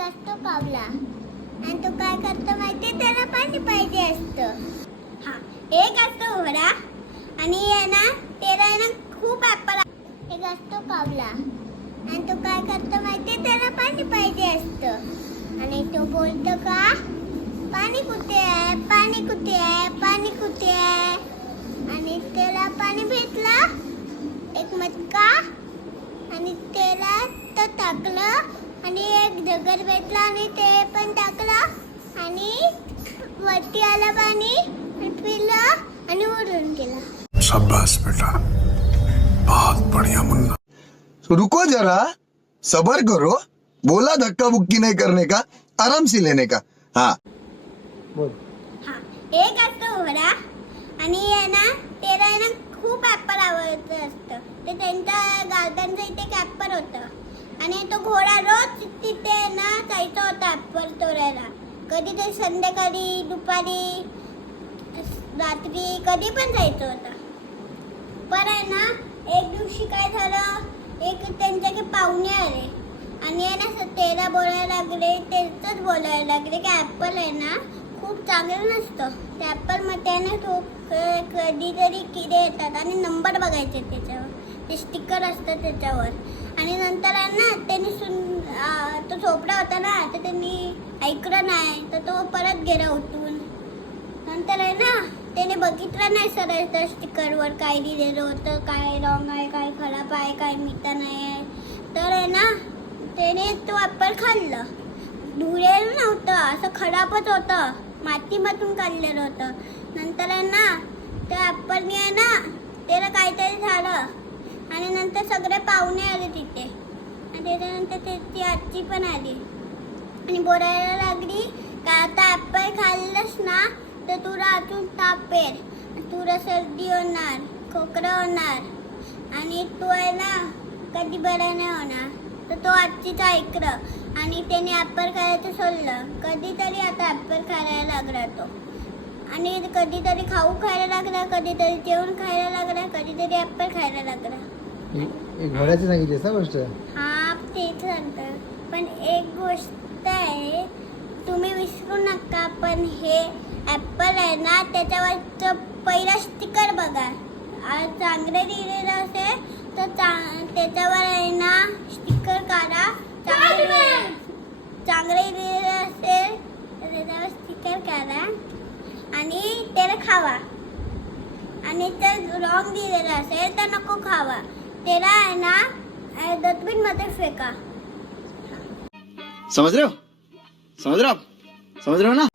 असतो कावला आणि तो काय करतो माहिती, त्याला पाणी पाहिजे असतं. हा, एक असतो घोडा आणि आहे ना त्याला आहे ना खूप ऍपल. एक असतो कावला आणि तो काय करतो माहिती, त्याला पाणी पाहिजे असतं आणि तो बोलतो का, पाणी कुठे आहे, पाणी कुठे आहे, पाणी कुठे आहे. आणि त्याला पाणी भेटलं एक मटका आणि त्याला तो टाकलं आणि एक दगड भेटला आणि ते पण टाकलं आणि वरती आलं पाणी आणि पिलं आणि उडून गेला. शाबाश बेटा, बहुत बढ़िया मुन्ना. रुको जरा, सबर करो. बोला धक्का बुक्की नहीं करने का, आराम से लेने का. हाँ हा, एक असतो घोडा आणि आहे ना त्याला आहे ना खूप ऍपल आवडत असतं. ते त्यांच्या गार्डनचं इथे एक ऍपल होतं आणि तो घोडा रोज तिथे ना जायचा होता ऍपल तोडायला. कधी ते संध्याकाळी, दुपारी, रात्री कधी पण जायचं होतं. पण आहे ना एक दिवशी काय झालं, एक त्यांच्याकडे पाहुणे आले आणि आहे ना त्याला बोलायला लागले, त्याचंच बोलायला लागले की ऍपल आहे ना खूप चांगलं नसतं. त्या ॲपलमध्ये ना तो कधीतरी किडे येतात आणि नंबर बघायचे त्याच्यावर, ते स्टिकर असतं त्याच्यावर. आणि नंतर आहे ना त्यांनी तो झोपडा होता ना, तर त्यांनी ऐकलं नाही, तर तो परत गेला उठून. नंतर आहे ना त्याने बघितलं नाही सरळ त्या स्टिकरवर काय लिहिलेलं होतं, काय रॉंग आहे, काय खराब आहे, काय मिठा नाही आहे. तर आहे ना त्याने तो ॲपल खाल्लं. धुळेलं नव्हतं, असं खराबच होतं, मातीमधून काढलेलं होतं. नंतर आहे ना त्या ॲपलने आहे ना त्याला काहीतरी झालं आणि नंतर सगळे पाहुणे आले तिथे आणि त्याच्यानंतर त्याची आजी पण आली आणि बोलायला लागली का आता ॲपल खाल्लंस ना तर तुला अजून ताप येईल, तुला सर्दी होणार, खोकला होणार आणि तू आहे ना कधी बरं नाही होणार. तर तो आजीचं ऐकलं आणि त्याने ॲपल खायचं सोडलं. कधीतरी आता ॲपल खायला लागला तो आणि कधीतरी खाऊ खायला लागला, कधीतरी जेवण खायला लागला, कधीतरी ॲपल खायला लागला. घोड्याची सांगितली ना गोष्ट. हा, तेच सांगतं. पण एक गोष्ट आहे, तुम्ही विसरू नका, पण हे ॲपल आहे ना त्याच्यावरचं पहिला स्टिकर बघा. चांगलं लिहिलेलं असेल तर त्याच्यावर आहे ना स्टिकर काढा. चांगलं लिहिलेलं असेल तर त्याच्यावर स्टिकर काढा आणि त्याला खावा. आणि जर रॉंग लिहिलेलं असेल तर नको खावा, त्याला आहे ना डस्टबिनमध्ये फेका. समझ रहे हो, समझ रहे हो आप, समझ रहे हो ना.